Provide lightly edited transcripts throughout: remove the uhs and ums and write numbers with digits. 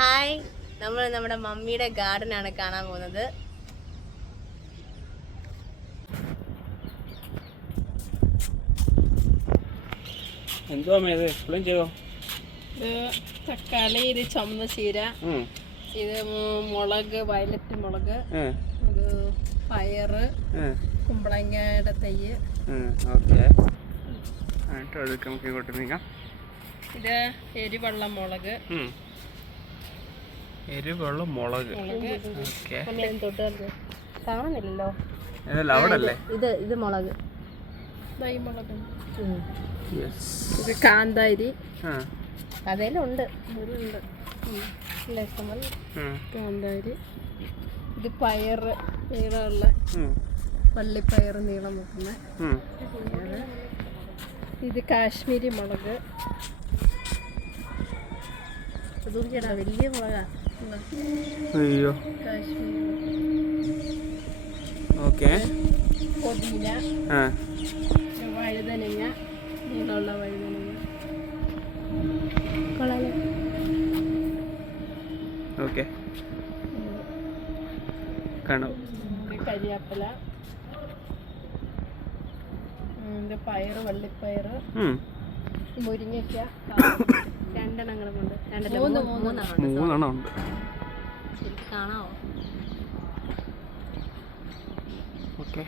Hi, നമ്മൾ നമ്മുടെ മമ്മിയുടെ ഗാർഡൻ ആണ് കാണാൻ പോകുന്നത്. എന്തുവാ ഇത് എക്സ്പ്ലെയിൻ ചെയ്തോ. ഇത് തക്കാളി, ഇത് ചുമന്ന ചീര, ഇത് മുളക്, വയലറ്റ് മുളക്, ഇത് പയറ്, കുമ്പളങ്ങയുടെ തൈ. ഓക്കെ, ഇങ്ങോട്ട് നീങ്ങാം. ഇത് എരിവെള്ള മുളക്. എരിവുള്ള മുളക്. കാണുന്നില്ലല്ലോ. അവിടെ ഇത് മുളക്. മുളക്. ഇത് കാന്താരി. അതേലുണ്ട് കാന്താരി. ഇത് പയറ്, നീളമുള്ള പള്ളിപ്പയർ, നീളം വെക്കുന്ന. ഇത് കാശ്മീരി മുളക്. ചേട്ടാ വലിയ മുളകാ. അയ്യോ. കാശ്മീരി ഓക്കെ. പൊതിന, വഴുതനങ്ങ, നീളമുള്ള വഴുതനങ്ങ. ഓക്കെ, കാണാം. കരിയാപ്പില, ഇത് പയറ്, വള്ളിപ്പയറ്, മുരിങ്ങയ്ക്ക. രണ്ടെണ്ണങ്ങളും ഉണ്ട്. മൂന്നെണ്ണം ഉണ്ട്. കാണാവോ? ഓക്കെ,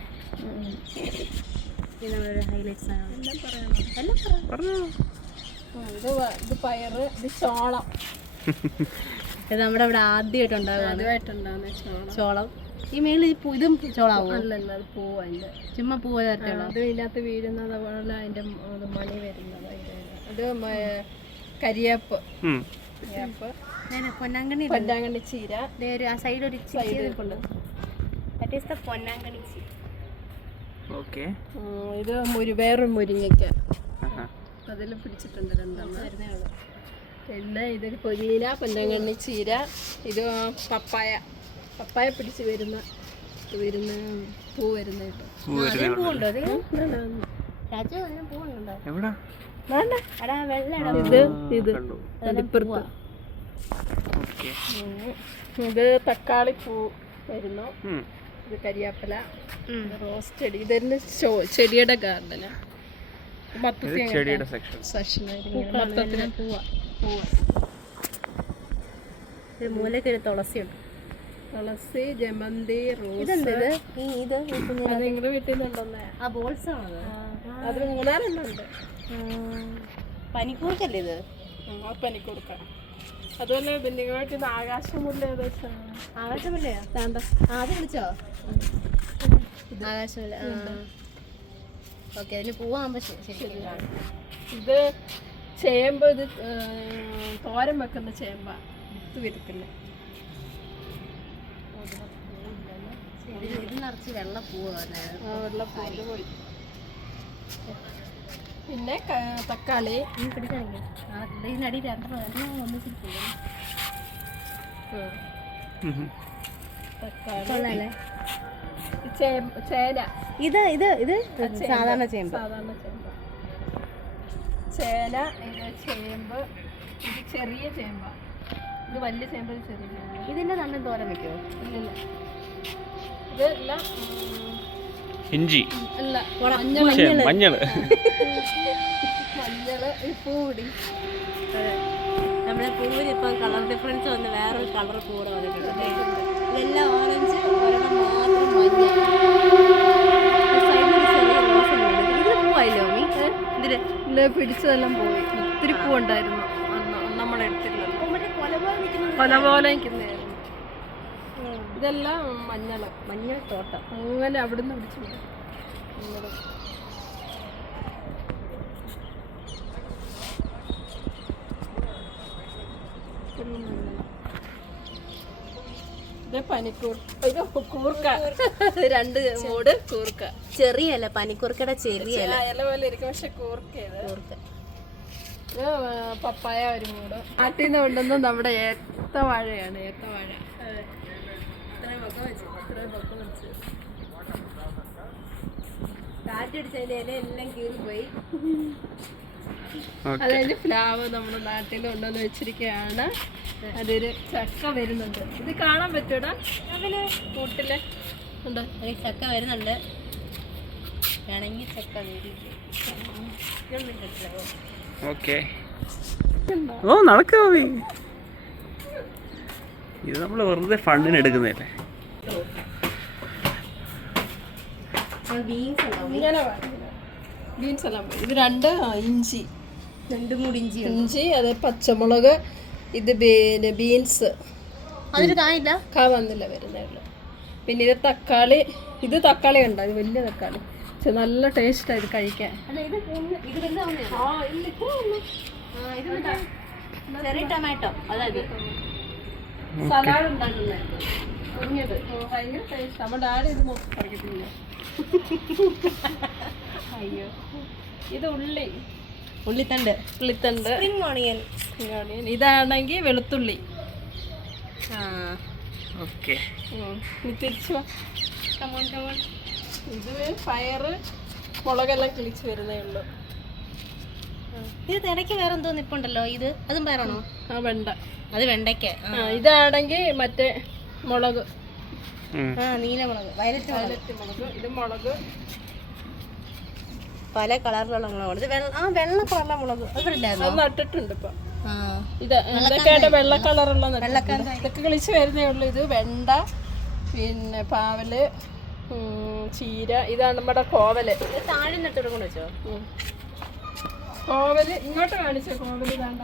ഹൈലൈറ്റ്സ് ആണ്. ഇത് പയറ്, ഇത് ചോളം. ഇത് നമ്മുടെ ഇവിടെ ആദ്യമായിട്ടുണ്ടാകുന്ന ചോളം. ഈ മേളിൽ ഇതും ചോളാവും. അല്ലല്ല, അത് പൂവ്. അതിൻ്റെ ചുമ്മാ പൂവ് തരട്ടുള്ളൂ. അത് ഇതിനകത്ത് വീഴുന്നത് പോലെ അതിൻ്റെ മണി വരുന്നത്. അത് കരിയേപ്പ്. പൊന്നാങ്കണ്ണി ചീര. ആ സൈഡ് ഒരു സൈഡ് പൊന്നാങ്കണ്ണി ചീര. ഓക്കെ. ഇത് വേറൊരു മുരിങ്ങയ്ക്ക. അതിൽ പിടിച്ചിട്ടുണ്ട് രണ്ടെണ്ണം. പിന്നെ ഇതൊരു പൊതിന, പൊന്നാങ്കണ്ണി ചീര. ഇത് പപ്പായ. പപ്പായ പിടിച്ച് വരുന്ന പൂ വരുന്ന കേട്ടോ. ഇത് തക്കാളി പൂ വരുന്നു. ഇത് കരിയാപ്പില, റോസ് ചെടി. ഇതൊരു ചെടിയുടെ ഗാർഡന്. മൂലക്കൊരു തുളസിയുണ്ട്. തുളസി, ജമന്തി, റോസ്. അത് നിങ്ങളുടെ വീട്ടിൽ നിന്നുണ്ടോന്നേ? ആ ബോൾസ് ആണത്. അത് 3-4 ഉണ്ട്. പനിക്കൂർക്കല്ലേ ഇത്? പനിക്കൂർക്ക. അതുപോലെ നിങ്ങളുടെ വീട്ടിൽ നിന്ന് ആകാശമുല്ല. ആകാശമുല്ലയാ? അത് വിളിച്ചോ? ആകാശമുല്ല. ഓക്കെ, അതിന് പൂവാകുമ്പോ ശരി. ഇത് ചേമ്പ്. ഇത് തോരൻ വെക്കുന്ന ചേമ്പ. ഇത് വരത്തില്ല. ഇത് നിറച്ച് വെള്ളപ്പൂവ്. പോയി. പിന്നെ തക്കാളി. ഇതിനടി രണ്ടെണ്ണം ഒന്നിച്ചിട്ടുണ്ട്. തക്കാളി. ചേന. ഇത് സാധാരണ ചേമ്പ്. ചേന. ഇത് ചേമ്പ്. ഇത് ചെറിയ ചേമ്പ. ഇത് വലിയ ചേമ്പ്, ചെറിയ ചേമ്പ്. ഇതിന്റെ തന്നെ തോരൻ വെക്കുമോ? ഇല്ല, ഇതല്ല. ഇഞ്ചി അല്ല, മഞ്ഞള്. മഞ്ഞള്. പൂടി. നമ്മുടെ പൂവിന് ഇപ്പം കളർ ഡിഫറൻസ് വന്ന് വേറൊരു കളർ പൂടെ വന്നിട്ടുണ്ട്. ഇതെല്ലാം ഓറഞ്ച്, ഒരെണ്ണം മാത്രം മഞ്ഞ. ഇതിന് പൂവായില്ലോ മീ? ഇതില് പിടിച്ചതെല്ലാം പോയി. ഒത്തിരി പൂവുണ്ടായിരുന്നു. നമ്മളെടുത്തില്ല. കൊല പോലെ നിൽക്കുന്നതായിരുന്നു. ഇതെല്ലാം മഞ്ഞൾ തോട്ടം. അങ്ങനെ അവിടുന്ന് പിടിച്ചു. കൂർക്ക. 2 മൂട് കൂർക്ക. ചെറിയല്ല, പനിക്കൂർക്കയുടെ ചെറിയല്ല. ഇല പോലെ ഇരിക്കും, പക്ഷെ കൂർക്ക. ഇത് പപ്പായ 1 മൂട്. നാട്ടിൽ നിന്ന് കൊണ്ടുവന്ന് നമ്മുടെ ഏത്തവാഴയാണ്. ഏത്തവാഴ കാറ്റടിച്ചതിന്റെ ഇല എല്ലാം കീറി പോയി. ഓക്കെ. അതായത് പ്ലാവ് നമ്മുടെ നാട്ടിൽ കൊണ്ടുവന്ന് വെച്ചിരിക്കുകയാണ്. അതൊരു ചക്ക വരുന്നുണ്ട്. ഇത് കാണാൻ പറ്റൂടാ അതില് കൂട്ടില് ഉണ്ട്. ഒരു ചക്ക വരുന്നുണ്ട്. വേണമെങ്കിൽ ചക്ക വരും. ഓക്കെ. ഓ നടക്കാ മതി. ഇത് നമ്മൾ വെറുതെ ഫണ്ടിന് എടുക്കുന്നതല്ലേ. ഇങ്ങനെ ബീൻസ് എല്ലാം പോയി. ഇത് 2 ഇഞ്ചി, 2 മൂടി ഇഞ്ചി, അത് പച്ചമുളക്, ഇത് ബീൻസ്. അതിന് കായില്ല, കാ വന്നില്ല, വരുന്നേ ഉള്ളൂ. പിന്നെ ഇത് തക്കാളി. ഇത് തക്കാളി ഉണ്ടോ? ഇത് വലിയ തക്കാളി. പക്ഷെ നല്ല ടേസ്റ്റാണ് ഇത് കഴിക്കാൻ. ചെറിയ ടൊമാറ്റോ, അതായത് സലാഡ് ഉണ്ടാക്കുന്നത് കുഞ്ഞത് ഭയങ്കര ടേസ്റ്റ്. നമ്മുടെ ആരും ഇത് മൊത്തം കഴിക്കത്തില്ല. അയ്യോ. ഇത് ഉള്ളിത്തണ്ട്, ഓണിയൻ. ഇതാണെങ്കിൽ വെളുത്തുള്ളി. ഓക്കെ. തിരിച്ചു ഇത് പയറ്, മുളകെല്ലാം കിളിച്ച് വരുന്നേ ഉള്ളൂ. ഇത് ഇടയ്ക്ക് വേറെ എന്തോ നിപ്പുണ്ടല്ലോ, ഇത് അതും പയറാണോ? ആ വെണ്ട, അത് വെണ്ടയ്ക്ക. ഇതാണെങ്കിൽ മറ്റേ മുളക്, നീലമുളക്, വയലറ്റ് മുളക്. ഇത് മുളക് പല കളറിലുള്ള മുളക്. ഇത് വെള്ള കളറുള്ള മുളക് അതില്ലായിരുന്നു, അത് നട്ടിട്ടുണ്ട് ഇപ്പൊ. ഇത് ഇതൊക്കെ വെള്ള കളറുള്ള ഇതൊക്കെ കിളിച്ച് വരുന്നേ ഉള്ളൂ. ഇത് വെണ്ട, പിന്നെ പാവല്, ചീര. ഇതാണ് നമ്മുടെ കോവല്. താഴെ നട്ടിട്ട് കൊണ്ട് വെച്ചോ. കോവല് ഇങ്ങോട്ട് കാണിച്ചോ. കോവല് വേണ്ട.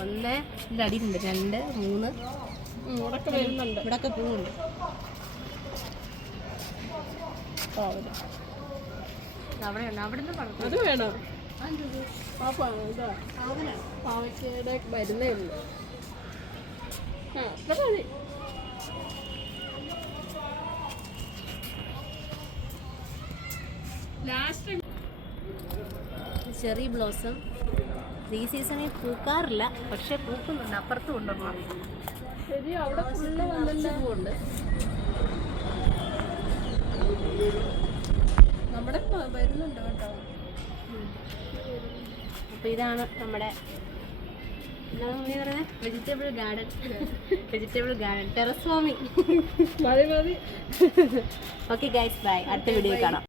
1 ഇതിൻ്റെ അടിയിലുണ്ട്, 2, 3 ഇവിടൊക്കെ വരുന്നുണ്ട്. ഇവിടൊക്കെ പൂവുണ്ട്. കോവല് അവിടെയുണ്ട്, അവിടുന്ന് പറഞ്ഞു. അത് വേണോ? ഇതാ പാവയ്ക്കയുടെ വരുന്നേ ഉള്ളൂ. അത്ര മതി. ചെറി ബ്ലോസം ഈ സീസണിൽ പൂക്കാറില്ല, പക്ഷെ പൂക്കുന്നുണ്ട്. അപ്പുറത്ത് കൊണ്ടുവരണം. ശരി, അവിടെ ഫുള്ള് വന്നല്ലോ. പൂവുണ്ട്. നമ്മുടെ വരുന്നുണ്ട് കേട്ടോ. അപ്പോൾ ഇതാണ് നമ്മുടെ വെജിറ്റബിൾ ഗാർഡൻ, ടെറസ് ഫാമിംഗ്. മതി. Okay guys, bye. അടുത്ത വീഡിയോ കാണാം.